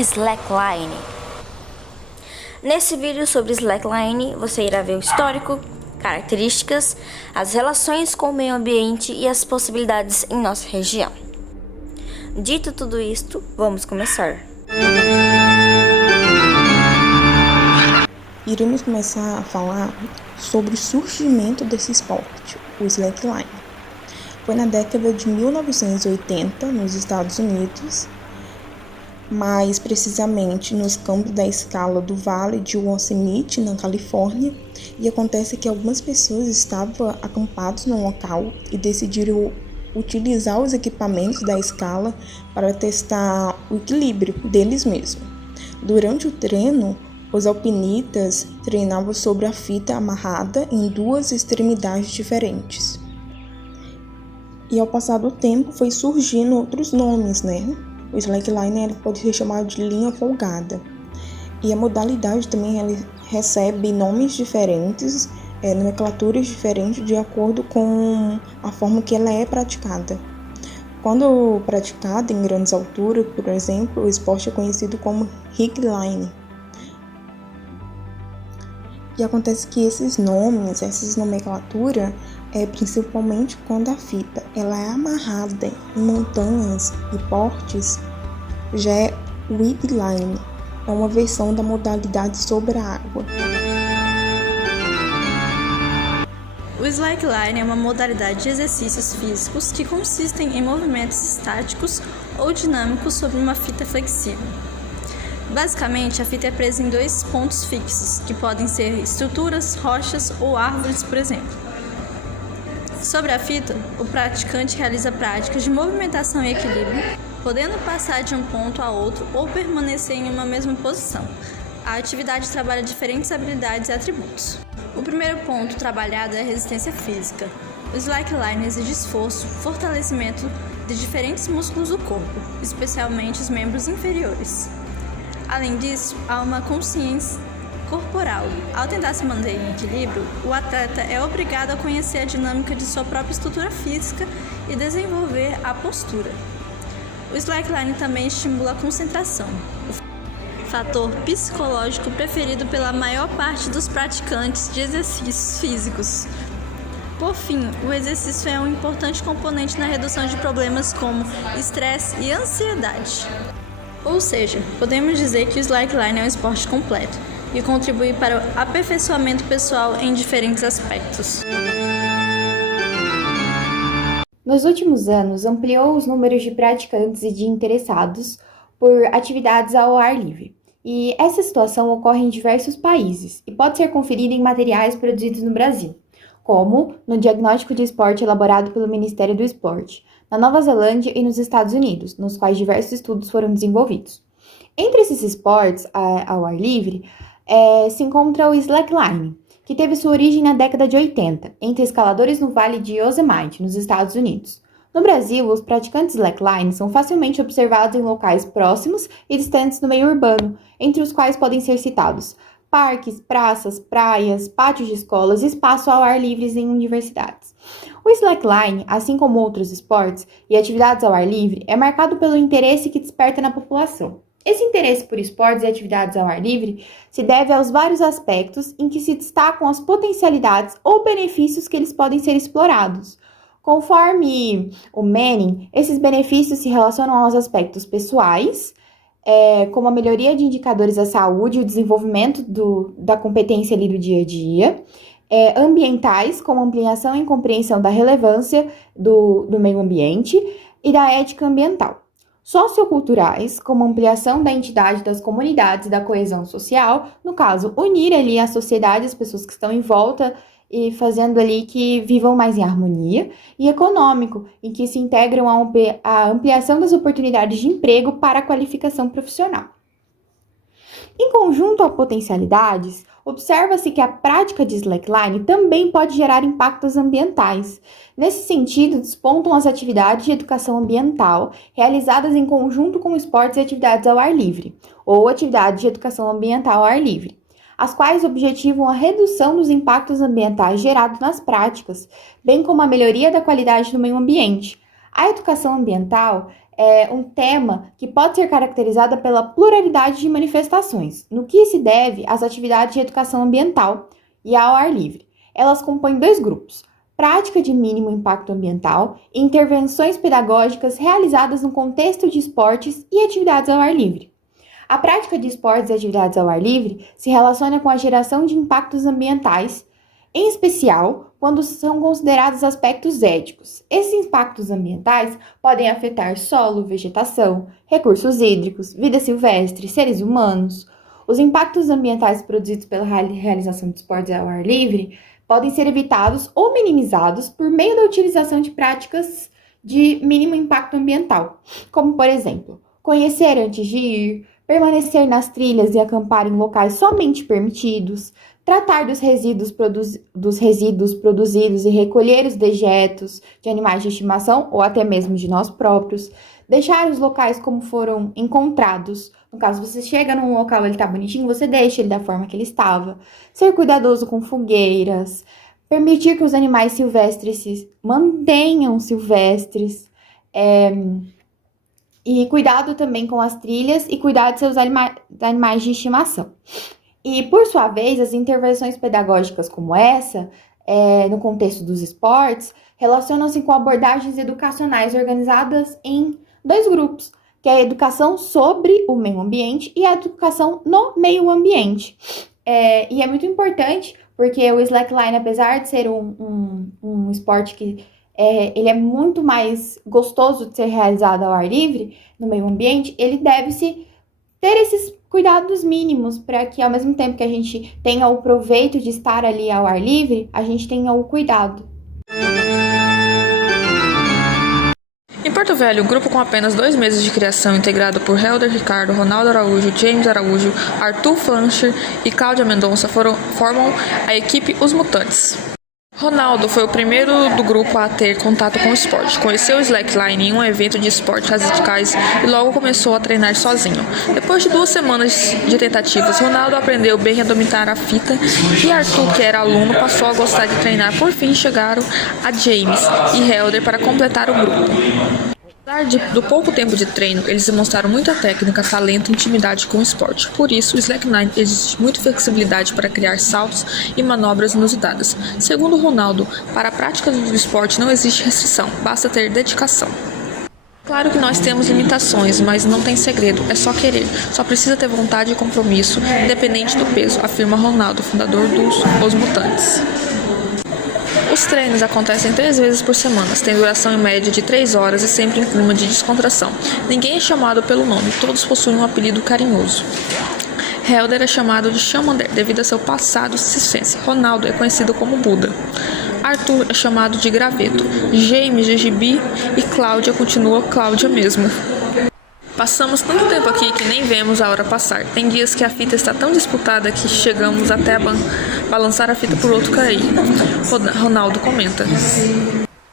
Slackline. Nesse vídeo sobre Slackline, você irá ver o histórico, características, as relações com o meio ambiente e as possibilidades em nossa região. Dito tudo isto, vamos começar. Iremos começar a falar sobre o surgimento desse esporte, o slackline. Foi na década de 1980, nos Estados Unidos, mais precisamente nos campos da escala do Vale de Yosemite, na Califórnia, e acontece que algumas pessoas estavam acampadas no local e decidiram utilizar os equipamentos da escala para testar o equilíbrio deles mesmos. Durante o treino, os alpinistas treinavam sobre a fita amarrada em duas extremidades diferentes. E ao passar do tempo, foi surgindo outros nomes, né? O slackline pode ser chamado de linha folgada. E a modalidade também recebe nomes diferentes, nomenclaturas diferentes de acordo com a forma que ela é praticada. Quando praticada em grandes alturas, por exemplo, o esporte é conhecido como hickline. E acontece que esses nomes, essas nomenclaturas, principalmente quando a fita ela é amarrada em montanhas e portes, já é wingline, é uma versão da modalidade sobre a água. O slackline é uma modalidade de exercícios físicos que consistem em movimentos estáticos ou dinâmicos sobre uma fita flexível. Basicamente, a fita é presa em dois pontos fixos, que podem ser estruturas, rochas ou árvores, por exemplo. Sobre a fita, o praticante realiza práticas de movimentação e equilíbrio, podendo passar de um ponto a outro ou permanecer em uma mesma posição. A atividade trabalha diferentes habilidades e atributos. O primeiro ponto trabalhado é a resistência física. O slackline exige esforço, fortalecimento de diferentes músculos do corpo, especialmente os membros inferiores. Além disso, há uma consciência corporal. Ao tentar se manter em equilíbrio, o atleta é obrigado a conhecer a dinâmica de sua própria estrutura física e desenvolver a postura. O slackline também estimula a concentração, o fator psicológico preferido pela maior parte dos praticantes de exercícios físicos. Por fim, o exercício é um importante componente na redução de problemas como estresse e ansiedade. Ou seja, podemos dizer que o slackline é um esporte completo e contribui para o aperfeiçoamento pessoal em diferentes aspectos. Nos últimos anos, ampliou os números de praticantes e de interessados por atividades ao ar livre. E essa situação ocorre em diversos países e pode ser conferida em materiais produzidos no Brasil, como no diagnóstico de esporte elaborado pelo Ministério do Esporte, na Nova Zelândia e nos Estados Unidos, nos quais diversos estudos foram desenvolvidos. Entre esses esportes ao ar livre, se encontra o slackline, que teve sua origem na década de 80, entre escaladores no Vale de Yosemite, nos Estados Unidos. No Brasil, os praticantes slackline são facilmente observados em locais próximos e distantes do meio urbano, entre os quais podem ser citados parques, praças, praias, pátios de escolas e espaço ao ar livre em universidades. O slackline, assim como outros esportes e atividades ao ar livre, é marcado pelo interesse que desperta na população. Esse interesse por esportes e atividades ao ar livre se deve aos vários aspectos em que se destacam as potencialidades ou benefícios que eles podem ser explorados. Conforme o Manning, esses benefícios se relacionam aos aspectos pessoais, como a melhoria de indicadores da saúde e o desenvolvimento da competência ali do dia a dia, ambientais, como ampliação e compreensão da relevância do meio ambiente e da ética ambiental. Socioculturais, como ampliação da entidade das comunidades e da coesão social, no caso, unir ali a sociedade, as pessoas que estão em volta e fazendo ali que vivam mais em harmonia, e econômico, em que se integram a ampliação das oportunidades de emprego para a qualificação profissional. Em conjunto a potencialidades, observa-se que a prática de slackline também pode gerar impactos ambientais. Nesse sentido, despontam as atividades de educação ambiental realizadas em conjunto com esportes e atividades ao ar livre, ou atividades de educação ambiental ao ar livre, as quais objetivam a redução dos impactos ambientais gerados nas práticas, bem como a melhoria da qualidade do meio ambiente. A educação ambiental um tema que pode ser caracterizado pela pluralidade de manifestações, no que se deve às atividades de educação ambiental e ao ar livre. Elas compõem 2 grupos: prática de mínimo impacto ambiental e intervenções pedagógicas realizadas no contexto de esportes e atividades ao ar livre. A prática de esportes e atividades ao ar livre se relaciona com a geração de impactos ambientais, em especial quando são considerados aspectos éticos. Esses impactos ambientais podem afetar solo, vegetação, recursos hídricos, vida silvestre, seres humanos. Os impactos ambientais produzidos pela realização de esportes ao ar livre podem ser evitados ou minimizados por meio da utilização de práticas de mínimo impacto ambiental, como, por exemplo, conhecer antes de ir, permanecer nas trilhas e acampar em locais somente permitidos, tratar dos resíduos produzidos e recolher os dejetos de animais de estimação ou até mesmo de nós próprios, deixar os locais como foram encontrados. No caso, você chega num local, ele tá bonitinho, você deixa ele da forma que ele estava. Ser cuidadoso com fogueiras, permitir que os animais silvestres se mantenham silvestres, e cuidado também com as trilhas e cuidar de seus animais de estimação. E, por sua vez, as intervenções pedagógicas como essa, no contexto dos esportes, relacionam-se com abordagens educacionais organizadas em 2 grupos, que é a educação sobre o meio ambiente e a educação no meio ambiente. E é muito importante, porque o slackline, apesar de ser um esporte que ele é muito mais gostoso de ser realizado ao ar livre, no meio ambiente, ele deve-se ter esses cuidados mínimos para que, ao mesmo tempo que a gente tenha o proveito de estar ali ao ar livre, a gente tenha o cuidado. Em Porto Velho, um grupo com apenas 2 meses de criação, integrado por Helder Ricardo, Ronaldo Araújo, James Araújo, Arthur Flancher e Cláudia Mendonça, formam a equipe Os Mutantes. Ronaldo foi o primeiro do grupo a ter contato com o esporte. Conheceu o slackline em um evento de esportes radicais e logo começou a treinar sozinho. Depois de 2 semanas de tentativas, Ronaldo aprendeu bem a dominar a fita e Arthur, que era aluno, passou a gostar de treinar. Por fim, chegaram a James e Helder para completar o grupo. Apesar do pouco tempo de treino, eles demonstraram muita técnica, talento e intimidade com o esporte. Por isso, o slackline existe muita flexibilidade para criar saltos e manobras inusitadas. Segundo Ronaldo, para a prática do esporte não existe restrição, basta ter dedicação. Claro que nós temos limitações, mas não tem segredo, é só querer. Só precisa ter vontade e compromisso, independente do peso, afirma Ronaldo, fundador dos Os Mutantes. Os treinos acontecem 3 vezes por semana, têm duração em média de 3 horas e sempre em clima de descontração. Ninguém é chamado pelo nome, todos possuem um apelido carinhoso. Helder é chamado de Chamander devido a seu passado circense. Ronaldo é conhecido como Buda. Arthur é chamado de Graveto. James de Gibi e Cláudia continua Cláudia mesmo. Passamos tanto tempo aqui que nem vemos a hora passar. Tem dias que a fita está tão disputada que chegamos até a balançar a fita por outro cair. Ronaldo comenta.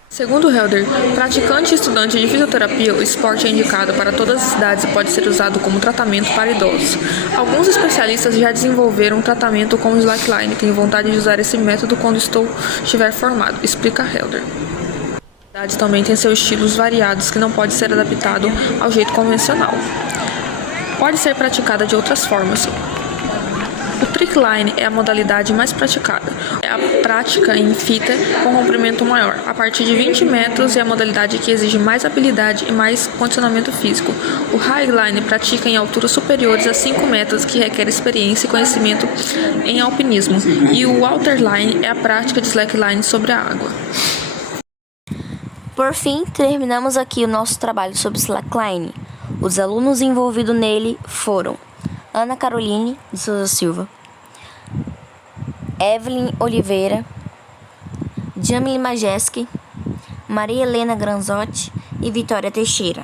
Segundo Helder, praticante e estudante de fisioterapia, o esporte é indicado para todas as idades e pode ser usado como tratamento para idosos. Alguns especialistas já desenvolveram um tratamento com o slackline e tenho vontade de usar esse método quando estiver formado, explica Helder. A atividade também tem seus estilos variados que não pode ser adaptado ao jeito convencional. Pode ser praticada de outras formas. O trickline é a modalidade mais praticada. É a prática em fita com comprimento maior. A partir de 20 metros é a modalidade que exige mais habilidade e mais condicionamento físico. O highline pratica em alturas superiores a 5 metros, que requer experiência e conhecimento em alpinismo. E o waterline é a prática de slackline sobre a água. Por fim, terminamos aqui o nosso trabalho sobre slackline. Os alunos envolvidos nele foram Ana Caroline de Souza Silva, Evelyn Oliveira, Jamile Majeski, Maria Helena Granzotti e Vitória Teixeira.